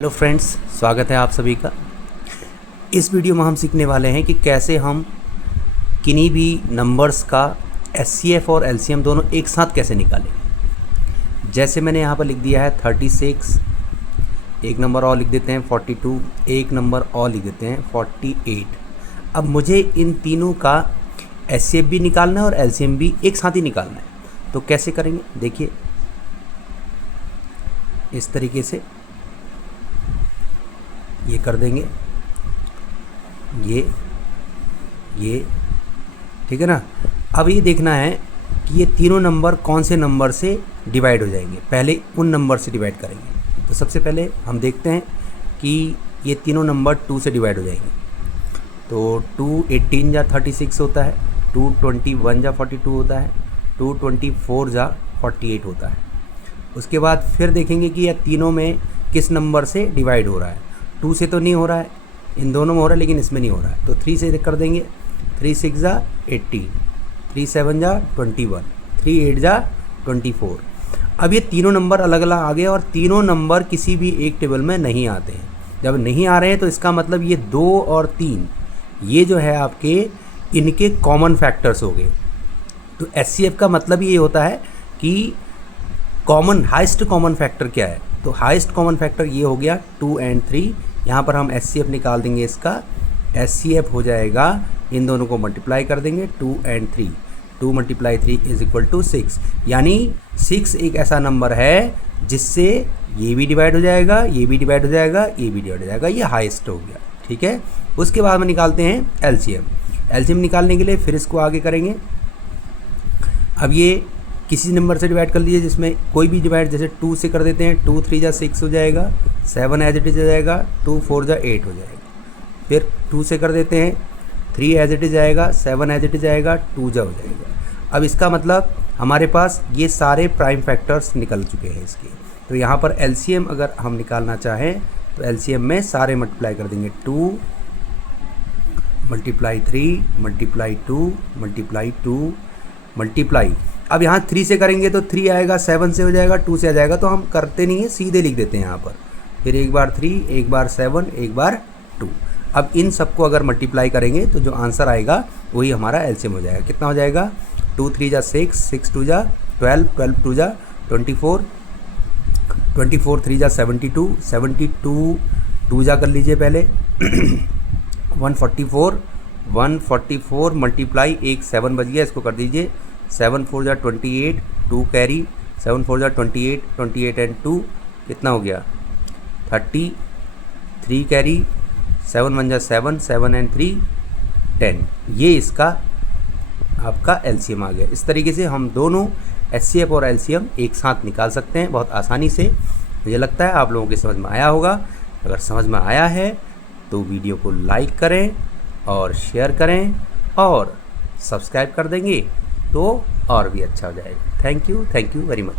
Hello friends, स्वागत है आप सभी का। इस वीडियो में हम सीखने वाले हैं कि कैसे हम किन्हीं भी नंबर्स का एचसीएफ और एलसीएम दोनों एक साथ कैसे निकालें। जैसे मैंने यहाँ पर लिख दिया है 36, एक नंबर और लिख देते हैं 42, एक नंबर और लिख देते हैं 48। अब मुझे इन तीनों का एचसीएफ भी निकालना है और एलसीएम भी एक साथ ही निकालना है। तो कैसे करेंगे, देखिए इस तरीके से ये कर देंगे, ये ठीक है ना। अब ये देखना है कि ये तीनों नंबर कौन से नंबर से डिवाइड हो जाएंगे। पहले उन नंबर से डिवाइड करेंगे। तो सबसे पहले हम देखते हैं कि ये तीनों नंबर 2 से डिवाइड हो जाएंगे। तो 2 18 जा 36 होता है, 2 21 जा 42 होता है, 2 24 जा 48 होता है। उसके बाद फिर देखेंगे कि यह तीनों में किस नंबर से डिवाइड हो रहा है। 2 से तो नहीं हो रहा है, इन दोनों में हो रहा है लेकिन इसमें नहीं हो रहा है। तो 3 से कर देंगे, 3 6 जा 18, 3 7 जा 21, 3 8 जा 24। अब ये तीनों नंबर अलग अलग आ गए और तीनों नंबर किसी भी एक टेबल में नहीं आते हैं। जब नहीं आ रहे हैं तो इसका मतलब ये 2 और 3 ये जो है आपके इनके कॉमन फैक्टर्स हो गए। तो एचसीएफ का मतलब ये होता है कि कॉमन हाईएस्ट कॉमन फैक्टर क्या है। तो हाईएस्ट कॉमन फैक्टर ये हो गया 2 और 3। यहाँ पर हम एचसीएफ निकाल देंगे। इसका एचसीएफ हो जाएगा, इन दोनों को मल्टीप्लाई कर देंगे 2 और 3, 2 × 3 = 6। यानी 6 एक ऐसा नंबर है जिससे ये भी डिवाइड हो जाएगा, ये भी डिवाइड हो जाएगा, ये भी डिवाइड हो जाएगा। ये हाईएस्ट हो गया, ठीक है। उसके बाद में निकालते हैं एलसीएम। एलसीएम निकालने के लिए फिर इसको आगे करेंगे। अब ये किसी नंबर से डिवाइड कर लीजिए जिसमें कोई भी डिवाइड, जैसे 2 से कर देते हैं, 2 3 जा 6 हो जाएगा, 7 एज इट इज हो जाएगा, 2 4 जा 8 हो जाएगा। फिर 2 से कर देते हैं, 3 एज इट इज आएगा, 7 एज इट इज आएगा, 2 जा हो जाएगा। अब इसका मतलब हमारे पास ये सारे प्राइम फैक्टर्स निकल चुके हैं इसके। तो यहाँ पर एलसीएम अगर हम निकालना चाहें तो एलसीएम में सारे मल्टीप्लाई कर देंगे, 2 × 3 × 2 × 2 मल्टीप्लाई। अब यहाँ 3 से करेंगे तो 3 आएगा, 7 से हो जाएगा, 2 से आ जाएगा। तो हम करते नहीं है, सीधे लिख देते हैं यहाँ पर। फिर एक बार 3, एक बार 7, एक बार 2। अब इन सबको अगर मल्टीप्लाई करेंगे तो जो आंसर आएगा वही हमारा एलसीएम हो जाएगा। कितना हो जाएगा, 2 3 जा 6, 6 2 जा 12, 12 2 जा 24, 24 3 जा 72, 72 2 जा कर लीजिए पहले 144, 144 मल्टीप्लाई, एक 7 बच गया, इसको कर दीजिए 7 4 जा 28, 2 कैरी, 7 4 जा 28, 28 एंड 2 कितना हो गया 30, 3 कैरी, 7 1 जा 7, 7 एंड 3 10। ये इसका आपका एलसीएम आ गया। इस तरीके से हम दोनों एचसीएफ और एलसीएम एक साथ निकाल सकते हैं बहुत आसानी से। मुझे लगता है आप लोगों के समझ में आया होगा। अगर समझ में आया है तो वीडियो को लाइक करें और शेयर करें और सब्सक्राइब कर देंगे तो और भी अच्छा हो जाएगा। Thank you very much.